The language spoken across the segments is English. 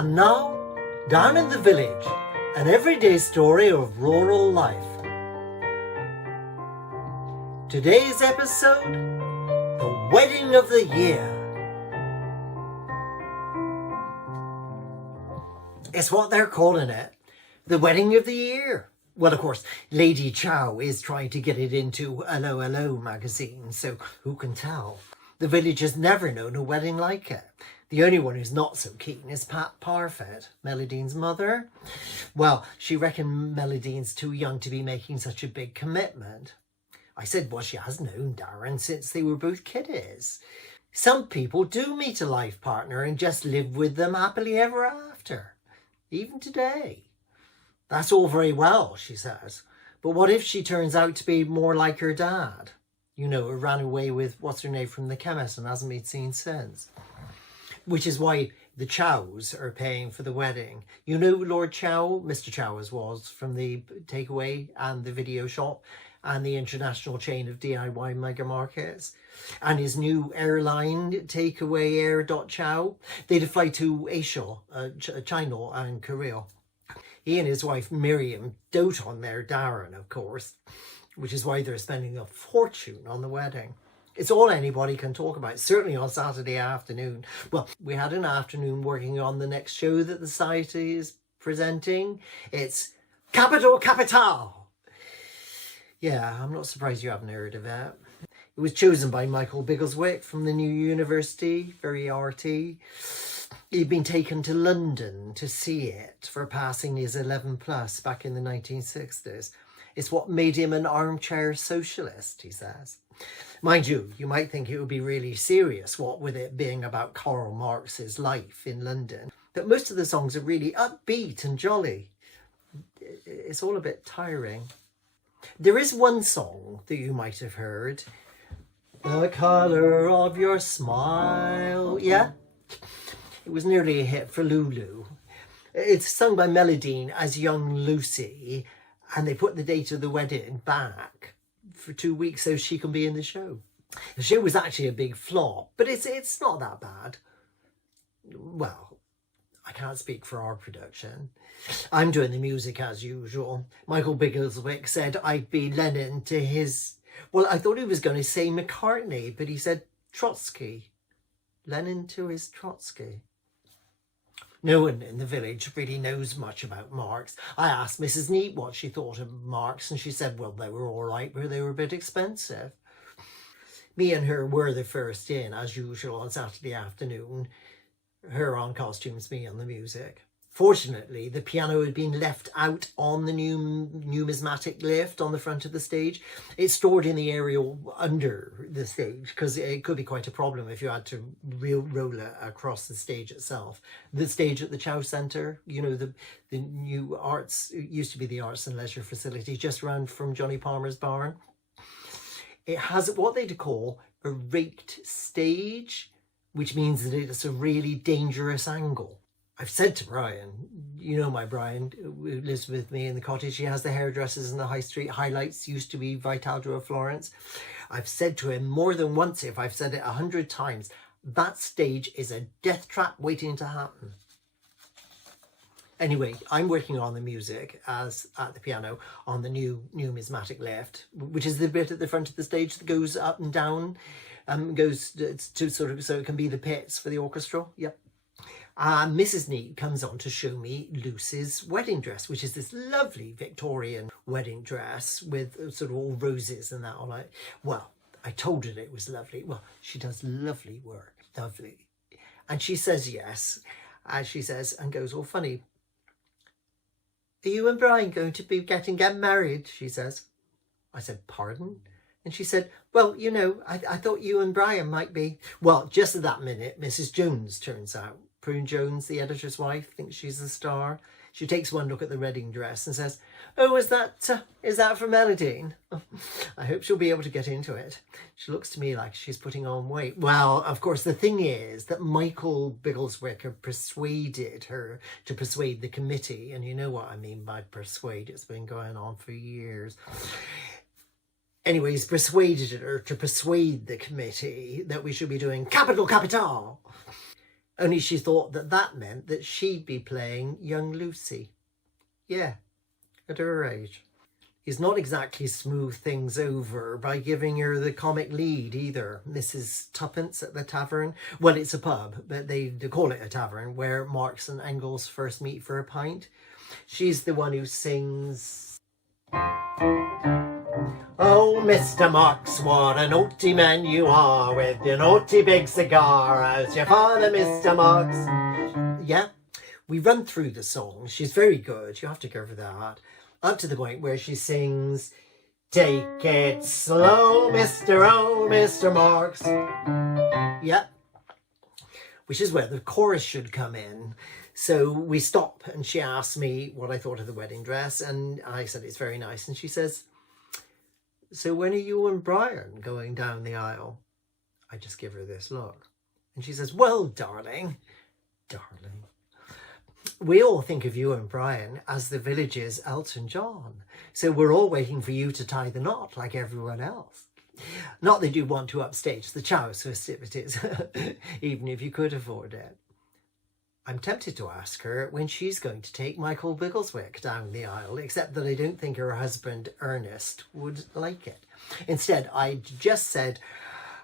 And now, down in the village, an everyday story of rural life. Today's episode, the wedding of the year. It's what they're calling it, the wedding of the year. Well, of course, Lady Chow is trying to get it into Hello Hello magazine, so who can tell? The village has never known a wedding like it. The only one who's not so keen is Parfitt, Melodyne's mother. Well, she reckoned Melodyne's too young to be making such a big commitment. I said, well, she has known Darren since they were both kiddies. Some people do meet a life partner and just live with them happily ever after, even today. That's all very well, she says. But what if she turns out to be more like her dad? You know, who ran away with what's her name from the chemist and hasn't been seen since. Which is why the Chows are paying for the wedding. You know Lord Chow, Mr. Chow as was, from the takeaway and the video shop and the international chain of DIY mega markets. And his new airline, takeaway air.chow. They'd fly to Asia, China and Korea. He and his wife Miriam dote on their Darren, of course, which is why they're spending a fortune on the wedding. It's all anybody can talk about, certainly on Saturday afternoon. Well, we had an afternoon working on the next show that the Society is presenting. It's CAPITAL KAPITAL. Yeah, I'm not surprised you haven't heard of it. It was chosen by Michael Biggleswick from the new university, very arty. He'd been taken to London to see it for passing his 11 plus back in the 1960s. It's what made him an armchair socialist, he says. Mind you, you might think it would be really serious, what with it being about Karl Marx's life in London. But most of the songs are really upbeat and jolly. It's all a bit tiring. There is one song that you might have heard. The colour of your smile. Yeah? It was nearly a hit for Lulu. It's sung by Melodyne as young Lucy, and they put the date of the wedding back for 2 weeks so she can be in the show. The show was actually a big flop, but it's not that bad. Well, I can't speak for our production. I'm doing the music as usual. Michael Biggleswick said I'd be Lennon to his... Well, I thought he was going to say McCartney, but he said Trotsky. Lennon to his Trotsky. No one in the village really knows much about Marx. I asked Mrs. Neat what she thought of Marx, and she said, well, they were all right, but they were a bit expensive. Me and her were the first in, as usual, on Saturday afternoon. Her on costumes, me on the music. Fortunately, the piano had been left out on the new numismatic lift on the front of the stage. It's stored in the area under the stage because it could be quite a problem if you had to roll it across the stage itself. The stage at the Chow Centre, you know, the new arts, it used to be the Arts and Leisure facility just around from Johnny Palmer's barn. It has what they'd call a raked stage, which means that it's a really dangerous angle. I've said to Brian, you know my Brian, who lives with me in the cottage, he has the hairdressers in the high street. Highlights used to be Vitaldro of Florence. I've said to him more than once, if I've said it 100 times, that stage is a death trap waiting to happen. Anyway, I'm working on the music as at the piano on the new numismatic lift, which is the bit at the front of the stage that goes up and down, goes to sort of, so it can be the pits for the orchestra. Yep. Mrs. Neat comes on to show me Lucy's wedding dress, which is this lovely Victorian wedding dress with sort of all roses and that on it. Well, I told her that it was lovely. Well, she does lovely work, lovely. And she says yes, as she says, and goes all funny. Are you and Brian going to be getting married? She says. I said, pardon? And she said, well, you know, I thought you and Brian might be. Well, just at that minute, Mrs. Jones turns out. Prune Jones, the editor's wife, thinks she's the star. She takes one look at the wedding dress and says, oh, is that for Melodyne? I hope she'll be able to get into it. She looks to me like she's putting on weight. Well, of course, the thing is that Michael Biggleswick persuaded her to persuade the committee. And you know what I mean by persuade. It's been going on for years. Anyway, he's persuaded her to persuade the committee that we should be doing Capital Kapital. Only she thought that that meant that she'd be playing young Lucy. Yeah, at her age. He's not exactly smooth things over by giving her the comic lead either. Mrs. Tuppence at the tavern. Well, it's a pub, but they call it a tavern, where Marx and Engels first meet for a pint. She's the one who sings... Oh, Mr. Marx, what a naughty man you are, with your naughty big cigar. How's your father, Mr. Marx? Yeah, we run through the song. She's very good. You have to go for that. Up to the point where she sings, take it slow, Mr. Marx. Yeah, which is where the chorus should come in. So we stop and she asks me what I thought of the wedding dress, and I said it's very nice, and she says, so when are you and Brian going down the aisle? I just give her this look, and she says, well, darling, we all think of you and Brian as the village's Elton John, so we're all waiting for you to tie the knot like everyone else. Not that you want to upstage the Chow's festivities, even if you could afford it. I'm tempted to ask her when she's going to take Michael Biggleswick down the aisle, except that I don't think her husband, Ernest, would like it. Instead, I just said,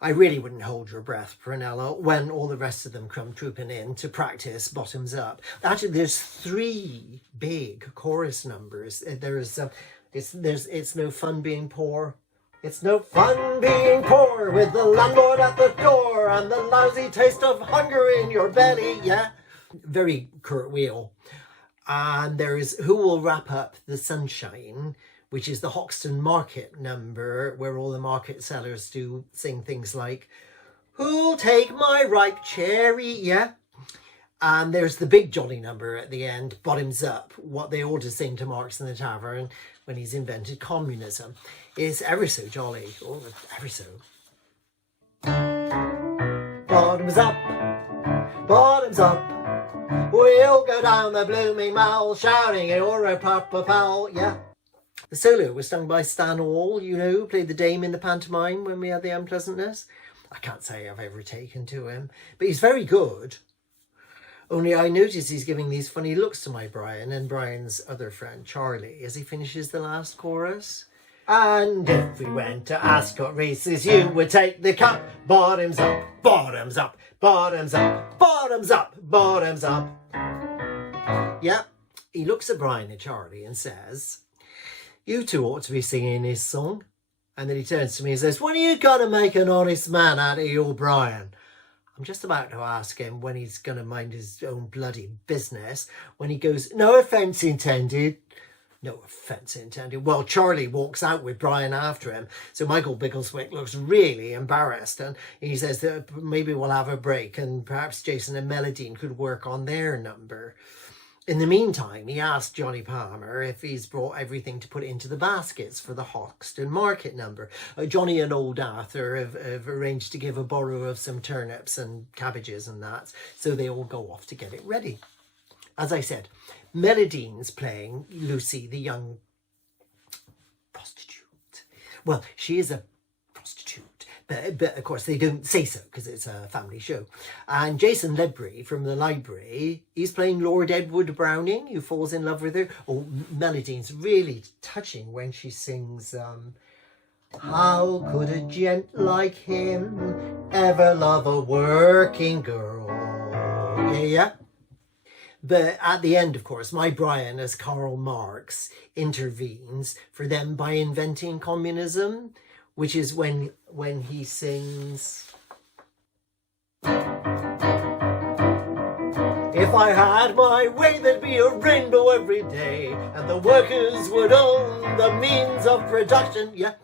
I really wouldn't hold your breath, Prunella, when all the rest of them come trooping in to practice bottoms up. Actually, there's 3 big chorus numbers. It's no fun being poor. It's no fun being poor with the landlord at the door and the lousy taste of hunger in your belly. Yeah, very Kurt Wheel. And there's Who Will Wrap Up the Sunshine, which is the Hoxton Market number, where all the market sellers do sing things like, who'll take my ripe cherry, yeah? And there's the big jolly number at the end, Bottoms Up, what they ought to sing to Marx in the tavern when he's invented communism. It's ever so jolly, oh, ever so. Bottoms up, we'll go down the blooming mall, shouting, you're a proper pal, yeah? The solo was sung by Stan Hall, you know, who played the dame in the pantomime when we had the unpleasantness. I can't say I've ever taken to him, but he's very good. Only I notice he's giving these funny looks to my Brian and Brian's other friend, Charlie, as he finishes the last chorus. And if we went to Ascot races, you would take the cup. Bottoms up, bottoms up, bottoms up, bottoms up, bottoms up. Yeah, he looks at Brian and Charlie and says, you two ought to be singing this song. And then he turns to me and says, when are you going to make an honest man out of your Brian? I'm just about to ask him when he's going to mind his own bloody business, when he goes, no offence intended. No offence intended. Well, Charlie walks out with Brian after him. So Michael Biggleswick looks really embarrassed, and he says that maybe we'll have a break and perhaps Jason and Melodyne could work on their number. In the meantime, he asked Johnny Palmer if he's brought everything to put into the baskets for the Hoxton Market number. Johnny and old Arthur have arranged to give a borrow of some turnips and cabbages and that, so they all go off to get it ready. As I said, Melodyne's playing Lucy, the young prostitute. Well, she is a prostitute. But of course they don't say so because it's a family show. And Jason Ledbury from the library, he's playing Lord Edward Browning, who falls in love with her. Oh, Melodyne's really touching when she sings, how could a gent like him ever love a working girl? Yeah. But at the end, of course, my Brian, as Karl Marx, intervenes for them by inventing communism, which is when he sings, if I had my way, there'd be a rainbow every day, and the workers would own the means of production. Yeah.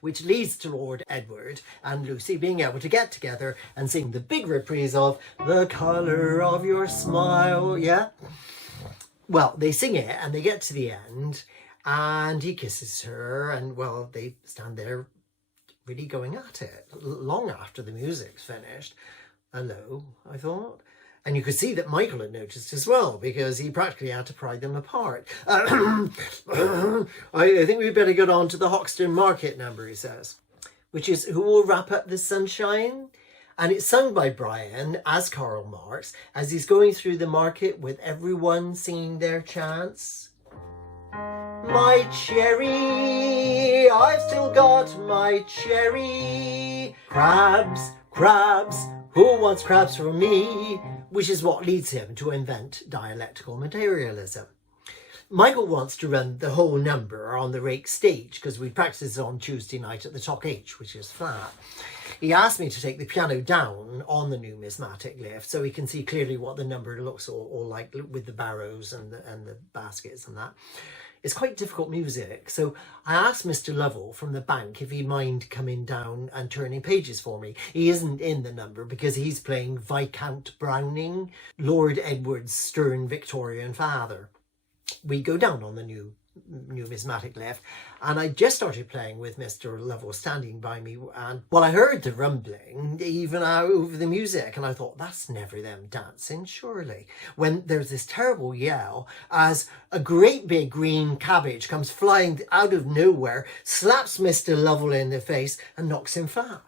Which leads to Lord Edward and Lucy being able to get together and sing the big reprise of The Colour of Your Smile. Yeah. Well, they sing it and they get to the end, and he kisses her, and well, they stand there really going at it long after the music's finished. Hello, I thought. And you could see that Michael had noticed as well, because he practically had to pry them apart. I think we'd better get on to the Hoxton Market number, he says, which is Who Will Wrap Up the Sunshine? And it's sung by Brian as Karl Marx as he's going through the market with everyone singing their chants. My cherry, I've still got my cherry. Crabs, crabs, who wants crabs from me? Which is what leads him to invent dialectical materialism. Michael wants to run the whole number on the rake stage because we practiced on Tuesday night at the top H, which is flat. He asked me to take the piano down on the numismatic lift so he can see clearly what the number looks all like with the barrows and the baskets and that. It's quite difficult music, so I asked Mr. Lovell from the bank if he'd mind coming down and turning pages for me. He isn't in the number because he's playing Viscount Browning, Lord Edward's stern Victorian father. We go down on the numismatic lift, and I just started playing with Mr. Lovell standing by me, and well, I heard the rumbling even out over the music, and I thought, that's never them dancing, surely, when there's this terrible yell as a great big green cabbage comes flying out of nowhere, slaps Mr. Lovell in the face and knocks him flat.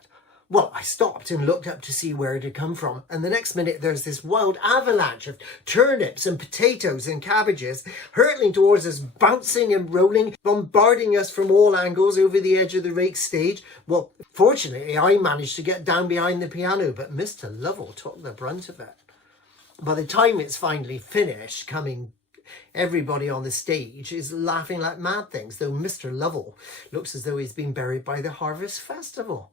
Well, I stopped and looked up to see where it had come from, and the next minute there's this wild avalanche of turnips and potatoes and cabbages hurtling towards us, bouncing and rolling, bombarding us from all angles over the edge of the rake stage. Well, fortunately, I managed to get down behind the piano, but Mr. Lovell took the brunt of it. By the time it's finally finished, everybody on the stage is laughing like mad things, though Mr. Lovell looks as though he's been buried by the Harvest Festival.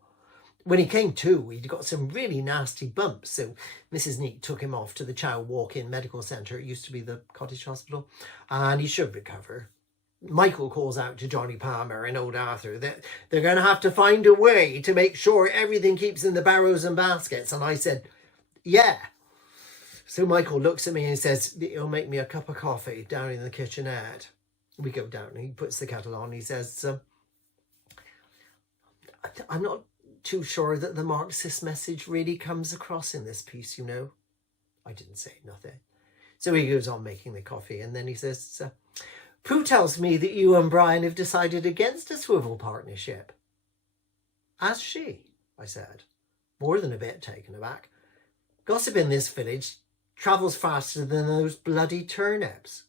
When he came to, he'd got some really nasty bumps, so Mrs. Neat took him off to the Chow Walk-In Medical Centre. It used to be the cottage hospital, and he should recover. Michael calls out to Johnny Palmer and old Arthur that they're going to have to find a way to make sure everything keeps in the barrows and baskets, and I said, yeah. So Michael looks at me and says, he'll make me a cup of coffee down in the kitchenette. We go down, and he puts the kettle on, he says, I'm not too sure that the Marxist message really comes across in this piece, you know. I didn't say nothing. So he goes on making the coffee, and then he says, Prue tells me that you and Brian have decided against a swivel partnership. Has she? I said, more than a bit taken aback. Gossip in this village travels faster than those bloody turnips.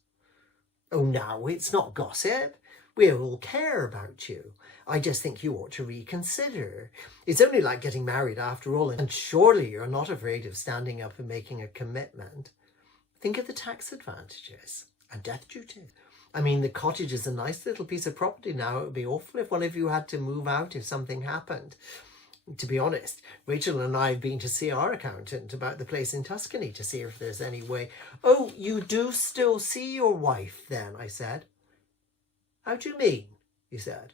Oh, no, it's not gossip. We all care about you. I just think you ought to reconsider. It's only like getting married after all, and surely you're not afraid of standing up and making a commitment. Think of the tax advantages and death duty. I mean, the cottage is a nice little piece of property now. It would be awful if one of you had to move out if something happened. To be honest, Rachel and I have been to see our accountant about the place in Tuscany to see if there's any way. Oh, you do still see your wife then, I said. How do you mean? He said.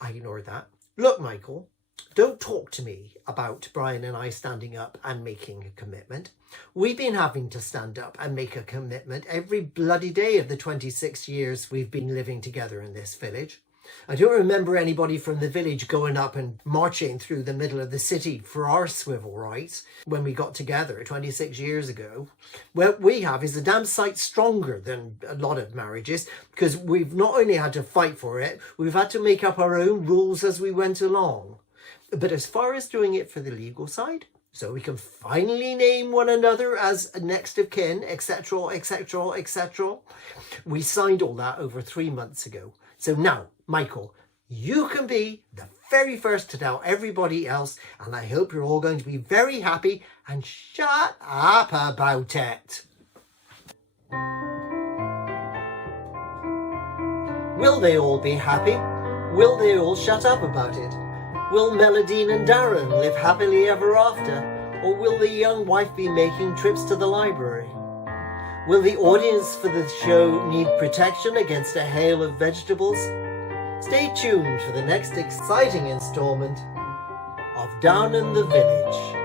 I ignored that. Look, Michael, don't talk to me about Brian and I standing up and making a commitment. We've been having to stand up and make a commitment every bloody day of the 26 years we've been living together in this village. I don't remember anybody from the village going up and marching through the middle of the city for our swivel rights when we got together 26 years ago. What we have is a damn sight stronger than a lot of marriages, because we've not only had to fight for it, we've had to make up our own rules as we went along. But as far as doing it for the legal side, so we can finally name one another as next of kin, etc., etc., etc., we signed all that over 3 months ago. So now, Michael, you can be the very first to tell everybody else, and I hope you're all going to be very happy, and shut up about it. Will they all be happy? Will they all shut up about it? Will Melodyne and Darren live happily ever after? Or will the young wife be making trips to the library? Will the audience for the show need protection against a hail of vegetables? Stay tuned for the next exciting installment of Down in the Village.